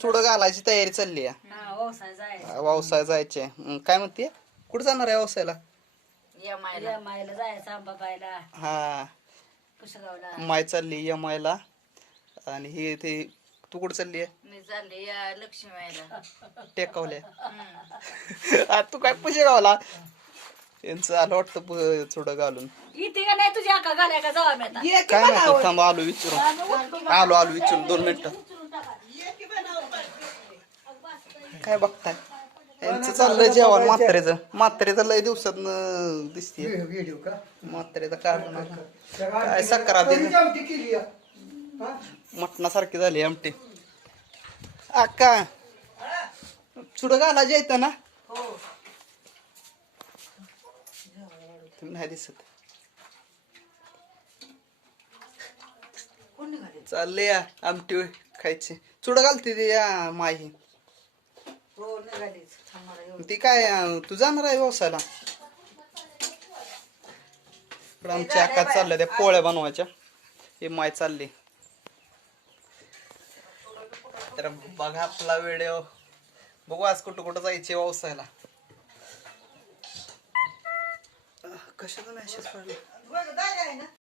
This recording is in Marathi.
चुडं घालायची तयारी चालली आहे. हा व्यवसाय जायचं. व्यवसाय जायचे. काय म्हणते? कुठं जाणार आहे व्यवसायाला? या मायला या मायला जायचं आंबाबाईला. हा. माय चालली एम आयला आणि हे ते तू कुठं चालली आहे? मी चालले या लक्ष्मी मायला टेकवल्या आ, तू काय पुशे गावला यांचं आलं वाटतं प- चुडं घालून. इथे का नाही तुझी आका घालाय का जावा मी आता काय माहिती थांब आलो विचारून. आलो आलो विचारून. दोन मिनिटं. काय बघताय? यांचं चाललंय जेवण म्हातारेचं. म्हातारेचं लय दिवसात दिसते. व्हिडिओ का? म्हातारेचा काढ काय सक्रा दे? हा? मटणासारखी झाली आमटी. अक्का चुडं घालायची येतं ना? तुम्ही नाही दिसत. चालले या आमटी खायची. चुडं घालते ते या माही हो निघालीच. ती काय अं, तू जाणार आहे व्यवसायाला? इकडं आमच्या अक्का चालल्या त्या पोळ्या बनवायच्या. हे माय चालली. तर बघा आपला व्हिडिओ. बघू आज कुठं कुठं जायचे व्यवसायाला. अं, कशाचा मॅसेज पडला